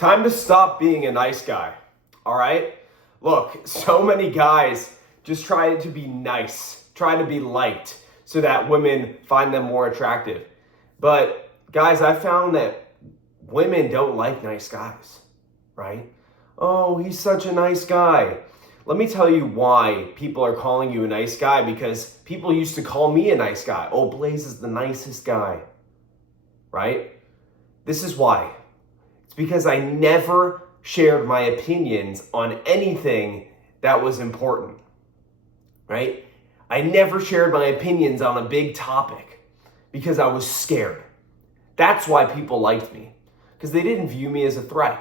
Time to stop being a nice guy, all right? Look, so many guys just try to be nice, try to be liked so that women find them more attractive. But guys, I found that women don't like nice guys, right? Oh, he's such a nice guy. Let me tell you why people are calling you a nice guy, because people used to call me a nice guy. Oh, Blaze is the nicest guy, right? This is why. It's because I never shared my opinions on anything that was important, right? I never shared my opinions on a big topic because I was scared. That's why people liked me, because they didn't view me as a threat,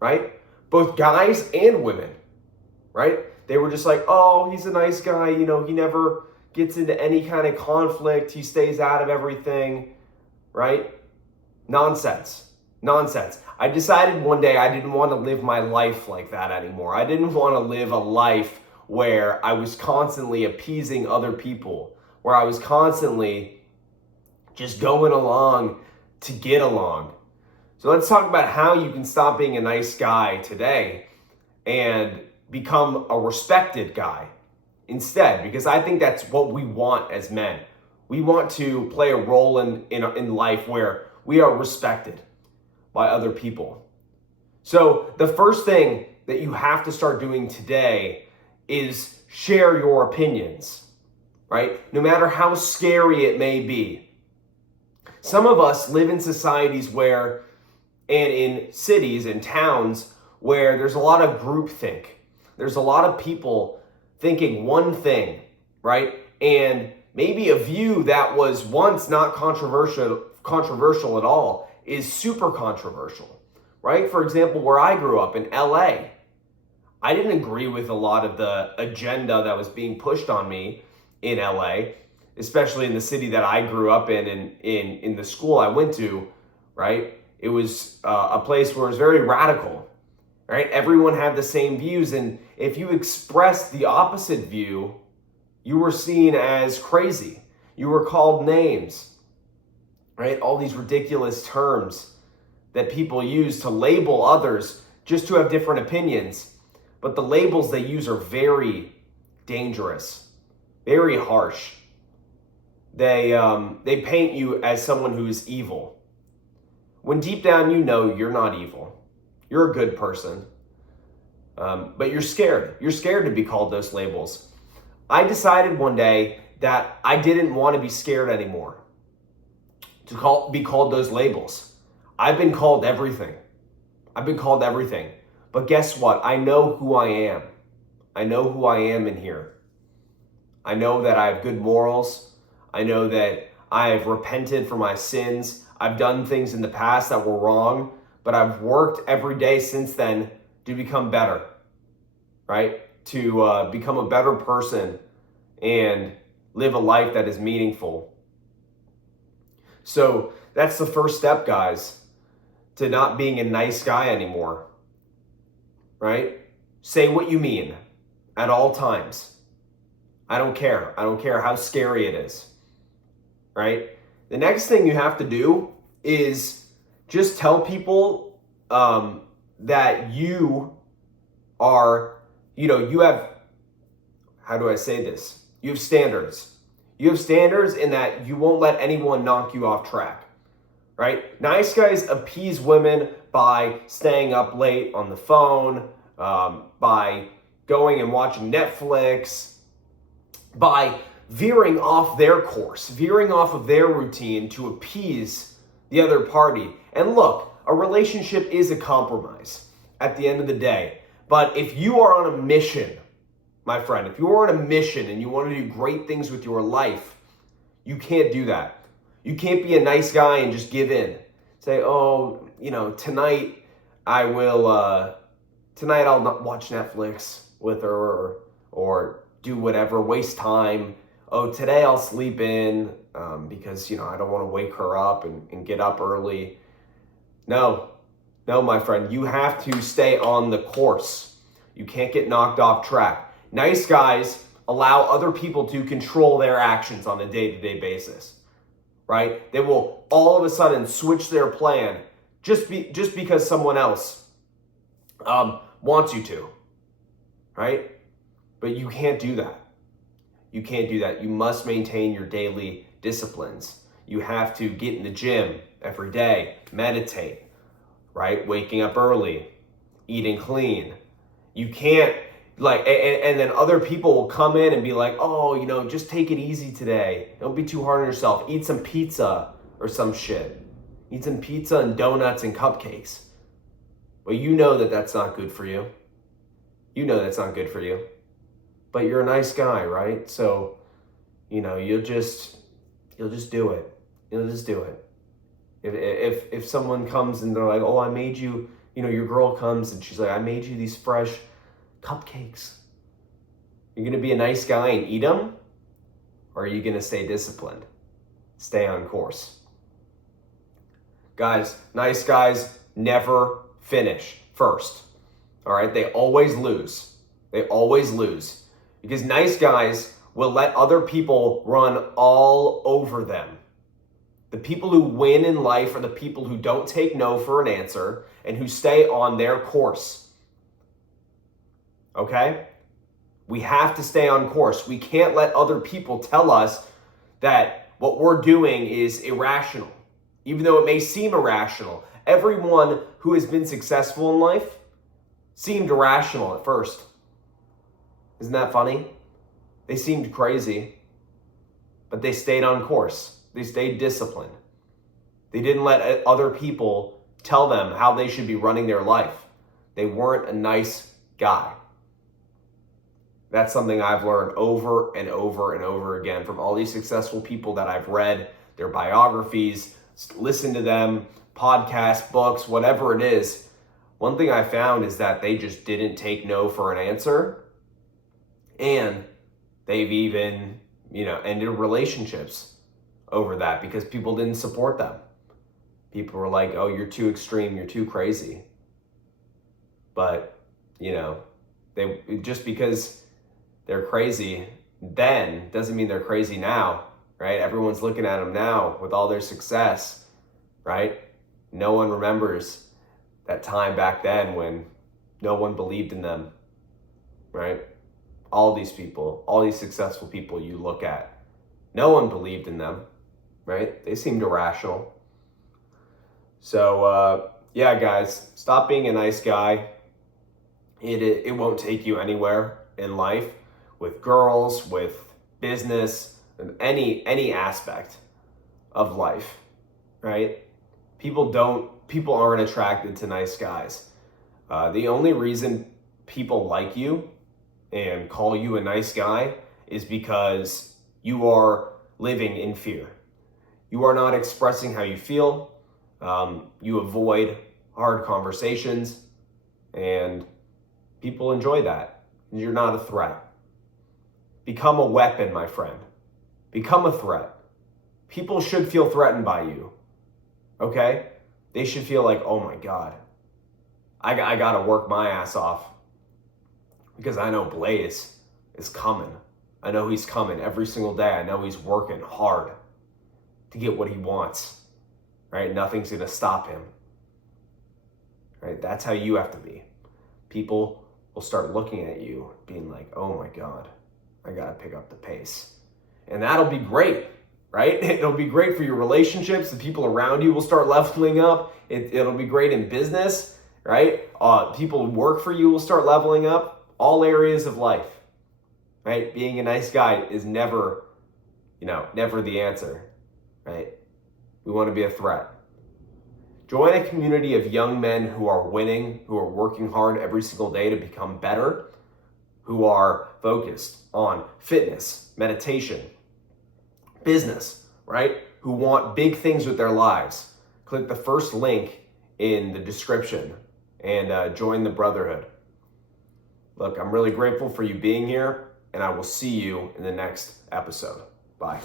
right? Both guys and women, right? They were just like, oh, he's a nice guy. You know, he never gets into any kind of conflict. He stays out of everything, right? Nonsense. I decided one day I didn't want to live my life like that anymore. I didn't want to live a life where I was constantly appeasing other people, where I was constantly just going along to get along. So let's talk about how you can stop being a nice guy today and become a respected guy instead, because I think that's what we want as men. We want to play a role in life where we are respected by other people. So the first thing that you have to start doing today is share your opinions, right? No matter how scary it may be. Some of us live in societies where, and in cities and towns where there's a lot of groupthink. There's a lot of people thinking one thing, right? And maybe a view that was once not controversial at all is super controversial, right? For example, where I grew up in LA, I didn't agree with a lot of the agenda that was being pushed on me in LA, especially in the city that I grew up in the school I went to, right? It was a place where it was very radical, right? Everyone had the same views, and if you expressed the opposite view, you were seen as crazy. You were called names, right? All these ridiculous terms that people use to label others just to have different opinions. But the labels they use are very dangerous, very harsh. They paint you as someone who is evil, when deep down you know you're not evil. You're a good person, but you're scared. You're scared to be called those labels. I decided one day that I didn't want to be scared anymore to be called those labels. I've been called everything. But guess what? I know who I am. I know who I am in here. I know that I have good morals. I know that I have repented for my sins. I've done things in the past that were wrong, but I've worked every day since then to become better, right? To become a better person and live a life that is meaningful. So that's the first step, guys, to not being a nice guy anymore, right? Say what you mean at all times. I don't care. I don't care how scary it is, right? The next thing you have to do is just tell people that you are, you have, how do I say this? You have standards. You have standards in that you won't let anyone knock you off track, right? Nice guys appease women by staying up late on the phone, by going and watching Netflix, by veering off their course, veering off of their routine to appease the other party. And look, a relationship is a compromise at the end of the day. But if you are on a mission, my friend, if you are on a mission and you want to do great things with your life, you can't do that. You can't be a nice guy and just give in. Say, oh, tonight I'll not watch Netflix with her or do whatever, waste time. Oh, today I'll sleep in because, I don't want to wake her up and get up early. No, my friend, you have to stay on the course. You can't get knocked off track. Nice guys allow other people to control their actions on a day-to-day basis, right? They will all of a sudden switch their plan just because someone else wants you to, right? But you can't do that. You can't do that. You must maintain your daily disciplines. You have to get in the gym every day, meditate, right? Waking up early, eating clean. You can't and then other people will come in and be like, oh, just take it easy today. Don't be too hard on yourself. Eat some pizza or some shit. Eat some pizza and donuts and cupcakes. Well, you know that that's not good for you. You know that's not good for you. But you're a nice guy, right? So, you'll just do it. You'll just do it. If someone comes and they're like, oh, I made you, your girl comes and she's like, I made you these fresh cupcakes. You're going to be a nice guy and eat them? Or are you going to stay disciplined? Stay on course. Guys, nice guys never finish first. All right? They always lose. They always lose. Because nice guys will let other people run all over them. The people who win in life are the people who don't take no for an answer and who stay on their course. Okay? We have to stay on course. We can't let other people tell us that what we're doing is irrational. Even though it may seem irrational. Everyone who has been successful in life seemed irrational at first. Isn't that funny? They seemed crazy, but they stayed on course. They stayed disciplined. They didn't let other people tell them how they should be running their life. They weren't a nice guy. That's something I've learned over and over and over again from all these successful people that I've read, their biographies, listened to them, podcasts, books, whatever it is. One thing I found is that they just didn't take no for an answer. And they've even, ended relationships over that because people didn't support them. People were like, oh, you're too extreme, you're too crazy. But, they just because they're crazy then doesn't mean they're crazy now, right? Everyone's looking at them now with all their success, right? No one remembers that time back then when no one believed in them, right? All these people, all these successful people you look at, no one believed in them, right? They seemed irrational. So, guys, stop being a nice guy. It won't take you anywhere in life with girls, with business, and any aspect of life, right? People aren't attracted to nice guys. The only reason people like you and call you a nice guy is because you are living in fear. You are not expressing how you feel. You avoid hard conversations, and people enjoy that. You're not a threat. Become a weapon, my friend. Become a threat. People should feel threatened by you, okay? They should feel like, oh my God, I gotta work my ass off because I know Blaze is coming. I know he's coming every single day. I know he's working hard to get what he wants, right? Nothing's gonna stop him, right? That's how you have to be. People will start looking at you being like, oh my God, I gotta pick up the pace. And that'll be great, right? It'll be great for your relationships. The people around you will start leveling up. It'll be great in business, right? People who work for you will start leveling up. All areas of life, right? Being a nice guy is never the answer, right? We want to be a threat. Join a community of young men who are winning, who are working hard every single day to become better, who are focused on fitness, meditation, business, right? Who want big things with their lives. Click the first link in the description and join the brotherhood. Look, I'm really grateful for you being here, and I will see you in the next episode. Bye.